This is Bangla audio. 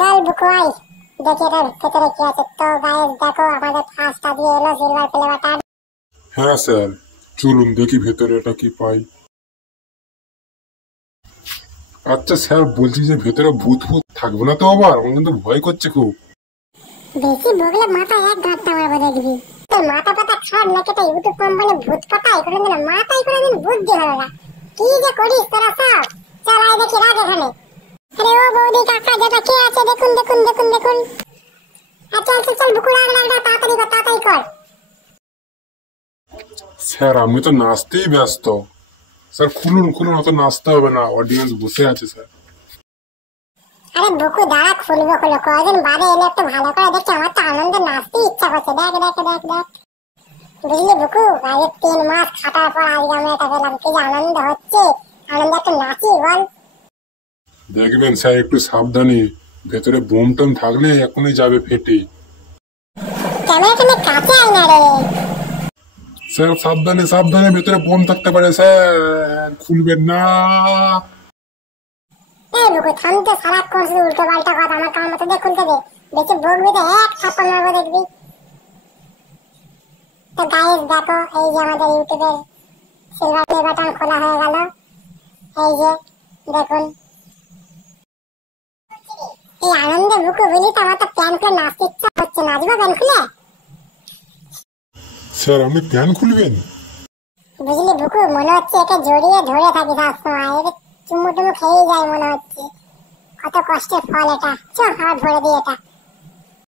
চল বুকুয়াই দেখি এটার ভেতরে কি আছে। তো গাইস দেখো আমাদের ফার্স্টটা দিয়ে এলো সিলভার প্লে বাটন। হ্যাঁ স্যার, চলুন দেখি ভেতরে এটা কি পাই। আচ্ছা স্যার, বলছি যে ভেতরে ভূত ভূত থাকবে না তো? আবার আমার কিন্তু ভয় করছে খুব। বেশি বগলে মাথা এক ঘাটটা মারবো দেখবি। তোর মাথা পাতা খাট নাকি এটা ইউটিউব কোম্পানি ভূত পাতায় কোনোদিন মাথায় কোনোদিন বুদ্ধি হলো না। কি যে করিস তোরা সব। চল আয় দেখি রাখ এখানে। আরে ও বৌদি কাকা যেটা কে আছে দেখুন দেখুন দেখুন দেখুন। চল চল চল বুকু রাখ রাখ তাড়াতাড়ি কর তাড়াতাড়ি কর। স্যার আমি তো নাচতেই ব্যস্ত। স্যার খুলুন খুলুন, অত নাচতে হবে না, অডিয়েন্স বসে আছে স্যার। আরে বুকু দাঁড়া খুলবো খুলবো, কদিন বাদে এলে একটু ভালো করে দেখি, আমার তো আনন্দে নাচতে ইচ্ছা করছে। দেখ দেখ দেখ দেখ বুঝলি বুকু, আজ 3 মাস খাটার পর আজকে আমি এটা পেলাম। কি যে আনন্দ হচ্ছে, আনন্দ একটু নাচি বল। দেখবেন স্যার একটু সাবধানে, ভেতরে বোম টোম থাকলে এখনই যাবে ফেটে। ক্যামেরাটা নিয়ে কাছে আয় না রে। স্যার সাবধানে সাবধানে, ভেতরে বোম থাকতে পারে স্যার, খুলবেন না। এই বুকু থাম তো, সারাক্ষণ শুধু উল্টো পাল্টা কথা। আমার কান মতো দিয়ে খুলতে দে, বেশি বকবি তো এক থাপ্পড় মারবো দেখবি। তো গাইস দেখো এই যে আমাদের ইউটিউবের সিলভার প্লে বাটন খোলা হয়ে গেল। এই যে দেখুন, এই আনন্দে বুকু বলি তো আমার তো প্যান খুলে নাচতে ইচ্ছা হচ্ছে। নাচবো প্যান খুলে? স্যার আপনি প্যান খুলবেন? বুঝলি বুকু, মনে হচ্ছে একে জড়িয়ে ধরে থাকি সবসময়, একে চুমু টুমু খেয়ে যায় মনে হচ্ছে। কত কষ্টের ফল এটা। চল আবার ধরে দিই এটা।